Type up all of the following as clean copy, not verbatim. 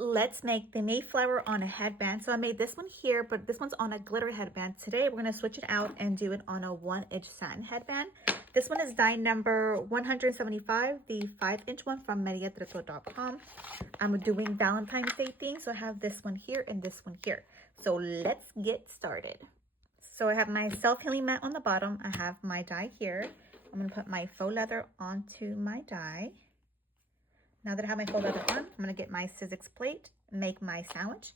Let's make the mayflower on a headband. So I made this one here, but this one's on a glitter headband. Today we're going to switch it out and do it on a 1-inch satin headband. This one is die number 175, the 5-inch one from Treto.com. I'm doing Valentine's Day theme, so I have this one here and this one here. So let's get started. So I have my self-healing mat on the bottom. I have my die here. I'm going to put my faux leather onto my die. Now that I have my faux leather on, I'm going to get my Sizzix plate, make my sandwich.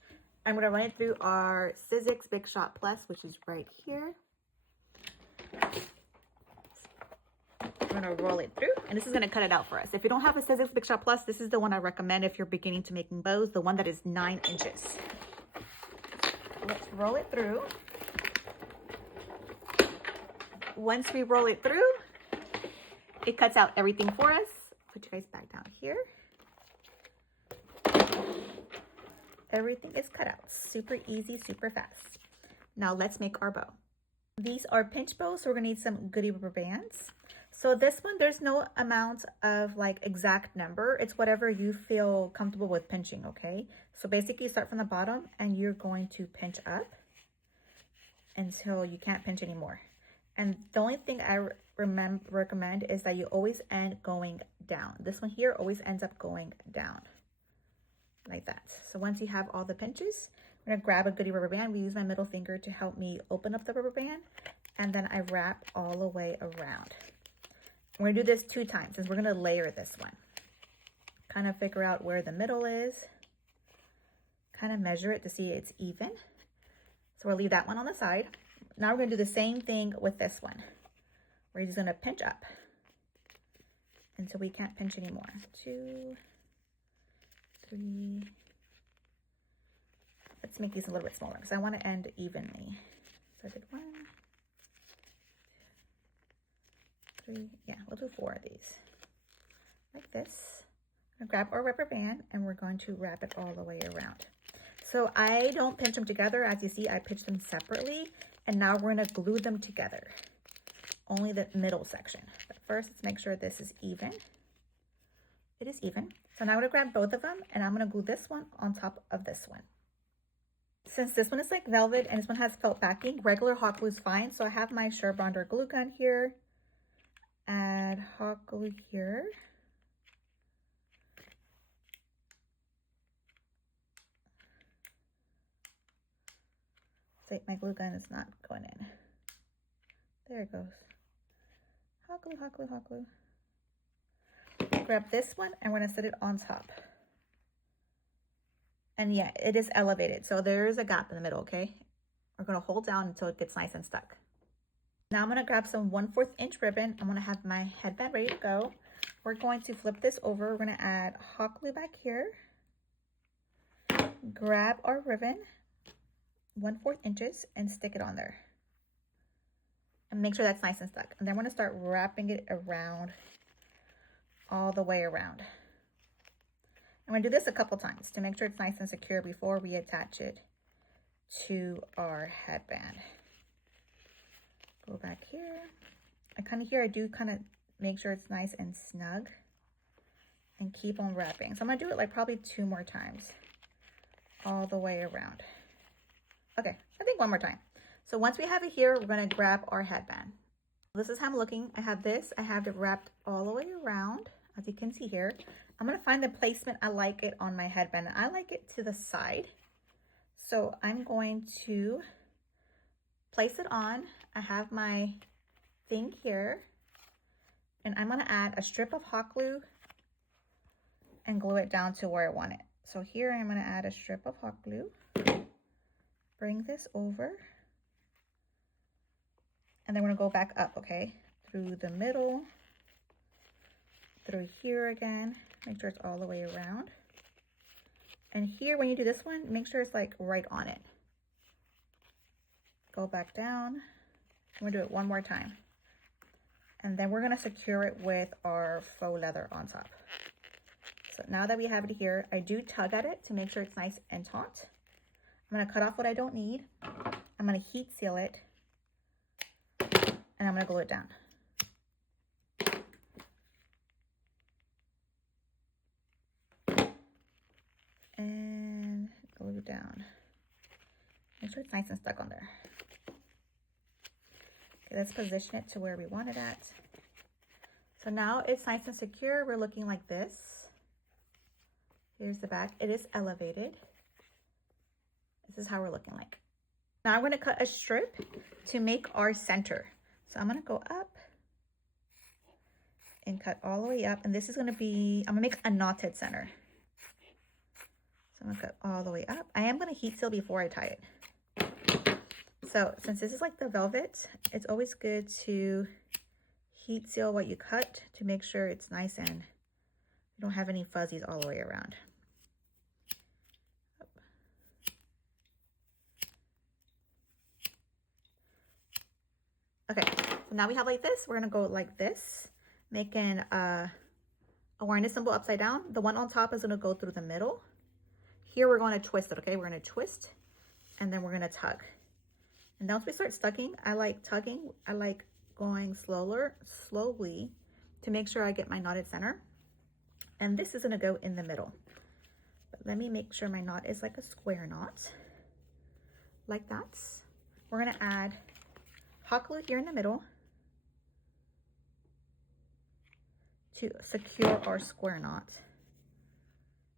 I'm going to run it through our Sizzix Big Shot Plus, which is right here. I'm going to roll it through, and this is going to cut it out for us. If you don't have a Sizzix Big Shot Plus, this is the one I recommend if you're beginning to making bows, the one that is 9 inches. Let's roll it through. Once we roll it through, it cuts out everything for us. Put you guys back down here. Everything is cut out. Super easy, super fast. Now let's make our bow. These are pinch bows, so we're gonna need some goodie rubber bands. So this one, there's no amount of like exact number. It's whatever you feel comfortable with pinching, okay? So basically start from the bottom and you're going to pinch up until you can't pinch anymore. And the only thing I recommend is that you always end going down. This one here always ends up going down like that. So once you have all the pinches, I'm going to grab a goodie rubber band. We use my middle finger to help me open up the rubber band, and then I wrap all the way around. We're going to do this 2 times since we're going to layer this one. Kind of figure out where the middle is, kind of measure it to see it's even. So we'll leave that one on the side. Now we're going to do the same thing with this one. We're just going to pinch up until we can't pinch anymore. 2, 3. Let's make these a little bit smaller because I want to end evenly. So I did 1, 2, 3. Yeah, we'll do 4 of these. Like this. I'm going to grab our rubber band and we're going to wrap it all the way around. So I don't pinch them together. As you see, I pinch them separately. And now we're going to glue them together. Only the middle section. But first, let's make sure this is even. It is even. So now I'm going to grab both of them and I'm going to glue this one on top of this one. Since this one is like velvet and this one has felt backing, regular hot glue is fine. So I have my Sure glue gun here. Add hot glue here. My glue gun is not going in. There it goes. Hot glue, hot glue, hot glue. Grab this one and we're going to set it on top. And yeah, it is elevated. So there is a gap in the middle, okay? We're going to hold down until it gets nice and stuck. Now I'm going to grab some 1/4 inch ribbon. I'm going to have my headband ready to go. We're going to flip this over. We're going to add hot glue back here. Grab our ribbon. 1/4 inches and stick it on there and make sure that's nice and stuck. And then we're going to start wrapping it around all the way around. I'm going to do this a couple times to make sure it's nice and secure before we attach it to our headband. Go back here. I do kind of make sure it's nice and snug and keep on wrapping. So I'm going to do it like probably 2 more times all the way around. Okay, I think 1 more time. So once we have it here, we're going to grab our headband. This is how I'm looking. I have this. I have it wrapped all the way around, as you can see here. I'm going to find the placement I like it on my headband. I like it to the side. So I'm going to place it on. I have my thing here. And I'm going to add a strip of hot glue and glue it down to where I want it. So here I'm going to add a strip of hot glue. Bring this over, and then we're going to go back up, okay? Through the middle, through here again, make sure it's all the way around. And here, when you do this one, make sure it's like right on it. Go back down. I'm going to do it 1 more time. And then we're going to secure it with our faux leather on top. So now that we have it here, I do tug at it to make sure it's nice and taut. I'm going to cut off what I don't need. I'm going to heat seal it. And I'm going to glue it down. And glue down. Make sure it's nice and stuck on there. Okay, let's position it to where we want it at. So now it's nice and secure. We're looking like this. Here's the back. It is elevated. This is how we're looking like. Now I'm going to cut a strip to make our center. So I'm going to go up and cut all the way up. And this is going to be, I'm going to make a knotted center. So I'm going to cut all the way up. I am going to heat seal before I tie it. So since this is like the velvet, it's always good to heat seal what you cut to make sure it's nice and you don't have any fuzzies all the way around. Okay, so now we have like this. We're gonna go like this, making a awareness symbol upside down. The one on top is gonna go through the middle. Here we're going to twist it, okay? We're gonna twist and then we're gonna tug. And then once we start tugging, I like tugging. I like going slowly to make sure I get my knotted center. And this is gonna go in the middle. But let me make sure my knot is like a square knot, like that. We're gonna add hot glue here in the middle to secure our square knot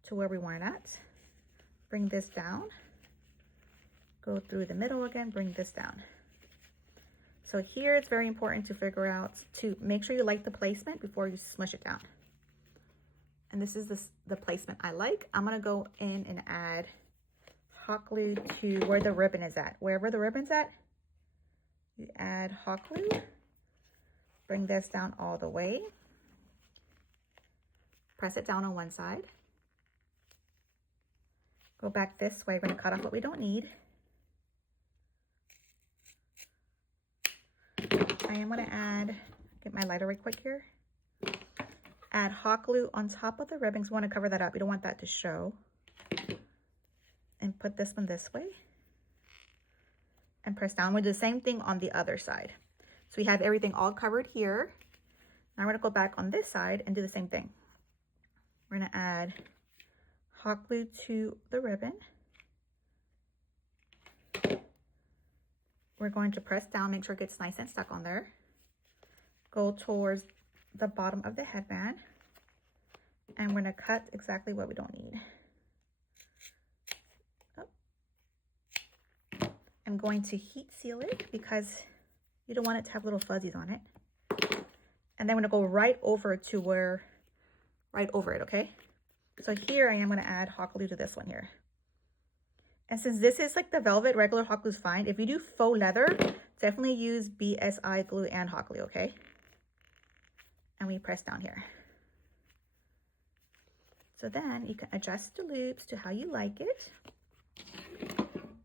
to where we want it at. Bring this down, go through the middle again, bring this down. So here it's very important to figure out, to make sure you like the placement before you smush it down. And this is the placement I like. I'm gonna go in and add hot glue to where the ribbon is at. Wherever the ribbon's at, you add hot glue, bring this down all the way, press it down on one side, go back this way. We're gonna cut off what we don't need. I am gonna get my lighter right quick here, add hot glue on top of the ribbons. We wanna cover that up, we don't want that to show. And put this one this way. And press down. We'll do the same thing on the other side. So we have everything all covered here. Now we're gonna go back on this side and do the same thing. We're gonna add hot glue to the ribbon. We're going to press down, make sure it gets nice and stuck on there. Go towards the bottom of the headband. And we're gonna cut exactly what we don't need. I'm going to heat seal it because you don't want it to have little fuzzies on it. And then we're gonna go right over it, okay? So here I am gonna add hot glue to this one here. And since this is like the velvet, regular hot glue is fine. If you do faux leather, definitely use BSI glue and hot glue, okay? And we press down here. So then you can adjust the loops to how you like it.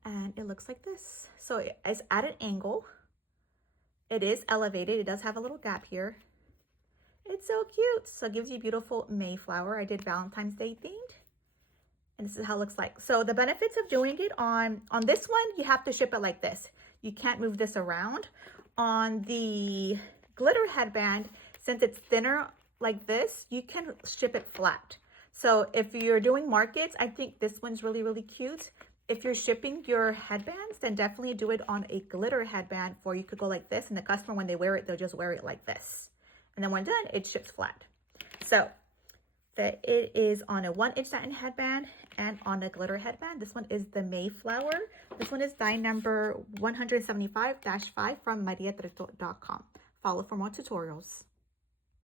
And it looks like this. So it's at an angle. It is elevated. It does have a little gap here. It's so cute. So it gives you beautiful Mayflower. I did Valentine's Day themed. And this is how it looks like. So the benefits of doing it on this one, you have to ship it like this. You can't move this around. On the glitter headband, since it's thinner like this, you can ship it flat. So if you're doing markets, I think this one's really, really cute. If you're shipping your headbands, then definitely do it on a glitter headband, for you could go like this, and the customer, when they wear it, they'll just wear it like this. And then when done, it ships flat. So that it is on a 1-inch satin headband and on a glitter headband. This one is the Mayflower. This one is die number 175-5 from mariatreto.com. Follow for more tutorials.